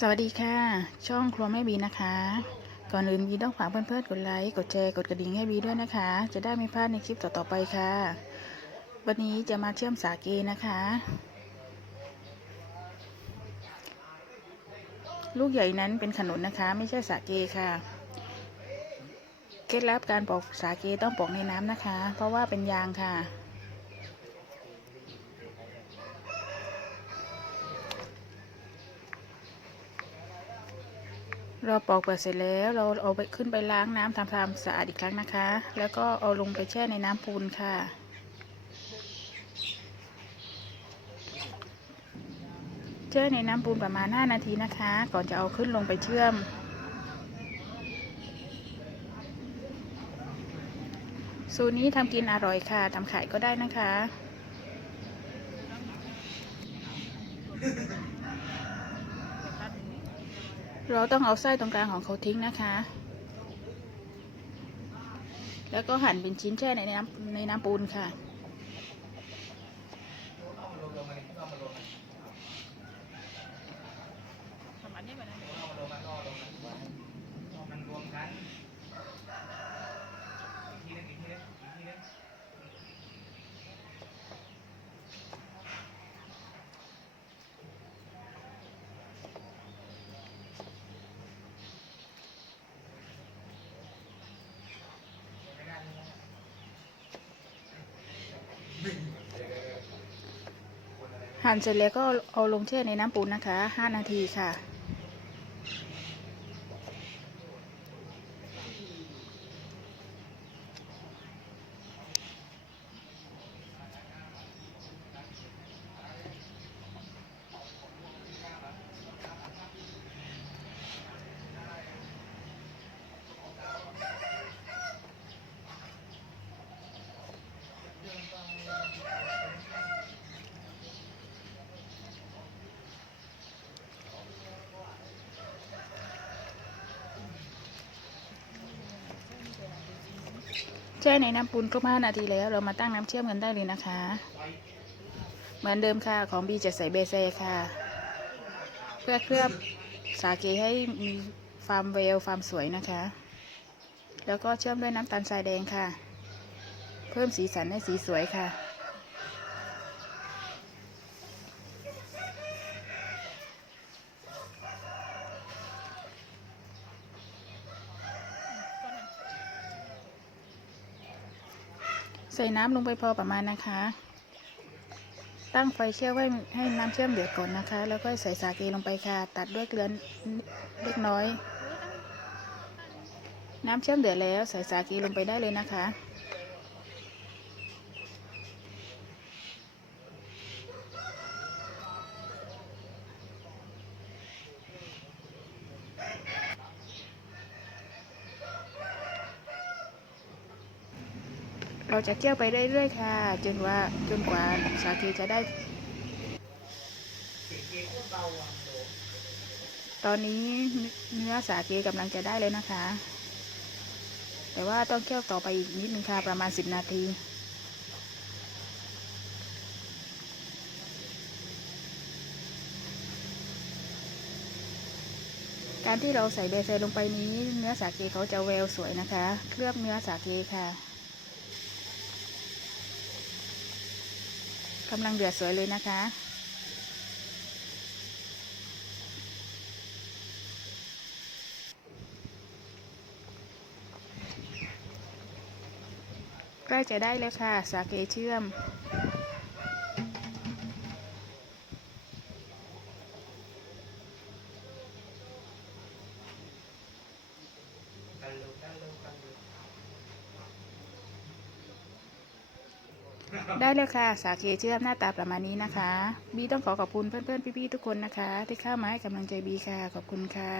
สวัสดีค่ะ ช่องครัวแม่บีนะคะ ก่อนอื่นบีต้องฝากเพื่อนๆกดไลค์กดแชร์กดกระดิ่งให้บีด้วยนะคะ จะได้ไม่พลาดในคลิปต่อๆไปค่ะ วันนี้จะมาเชื่อมสาเกนะคะ ลูกใหญ่นั้นเป็นขนุนนะคะ ไม่ใช่สาเกค่ะเคล็ดลับการปอกสาเกต้องปอกในน้ำนะคะ เพราะว่าเป็นยางค่ะ เราปอกเปลือกเสร็จแล้วเราเอาไปขึ้นไปล้างน้ำทำความสะอาดอีกครั้งนะคะ แล้วก็เอาลงไปแช่ในน้ำปูนค่ะ แช่ในน้ำปูนประมาณ 5 นาทีนะคะ ก่อนจะเอาขึ้นลงไปเชื่อม สูตรนี้ทำกินอร่อยค่ะทำขายก็ได้นะคะ เราต้องเอาไส้ตรงกลางของเขาทิ้งนะคะ แล้วก็หั่นเป็นชิ้นแช่ในน้ำในน้ำปูนค่ะ มันรวมกันอีกทีนึงอีกทีนึงอีกทีนึง หั่นเสร็จแล้วก็เอาลงแช่ในน้ำปูนนะคะ 5 นาทีค่ะ ช่ในน้ำปูนครบ5นาทีแล้ว เรามาตั้งน้ำเชื่อมกันได้เลยนะคะ เหมือนเดิมค่ะของบีจะใส่เบเซค่ะ เพื่อเคลือบสาเกให้มีฟาร์มเวลฟาร์มสวยนะคะ แล้วก็เชื่อมด้วยน้ำตาลทรายแดงค่ะ เพิ่มสีสันให้สีสวยค่ะ ใส่น้ำลงไปพอประมาณนะคะ ตั้งไฟเชื่อมไว้ให้น้ำเชื่อมเดือดก่อนนะคะ แล้วก็ใส่สาเกลงไปค่ะ ตัดด้วยเกลือเล็กน้อย น้ำเชื่อมเดือดแล้วใส่สาเกลงไปได้เลยนะคะ เราจะเคี่ยวไปเรื่อยๆค่ะ จนว่าจนกว่าสาเกจะได้ ตอนนี้เนื้อสาเกกำลังจะได้เลยนะคะ แต่ว่าต้องเคี่ยวต่อไปอีกนิดนึงค่ะ ประมาณ 10 นาทีการที่เราใส่เบเซลงไปนี้ เนื้อสาเกเขาจะแววสวยนะคะ เคลือบเนื้อสาเกค่ะ กำลังเดือดสวยเลยนะคะ ใกล้จะได้เลยค่ะ สาเกเชื่อมกันลูกกันลูกกันลู ได้เลยค่ะ สาเกเชื่อมหน้าตาประมาณนี้นะคะ บีต้องขอขอบคุณเพื่อนๆ พี่ๆ ทุกคนนะคะ ที่เข้ามาให้กำลังใจบีค่ะ ขอบคุณค่ะ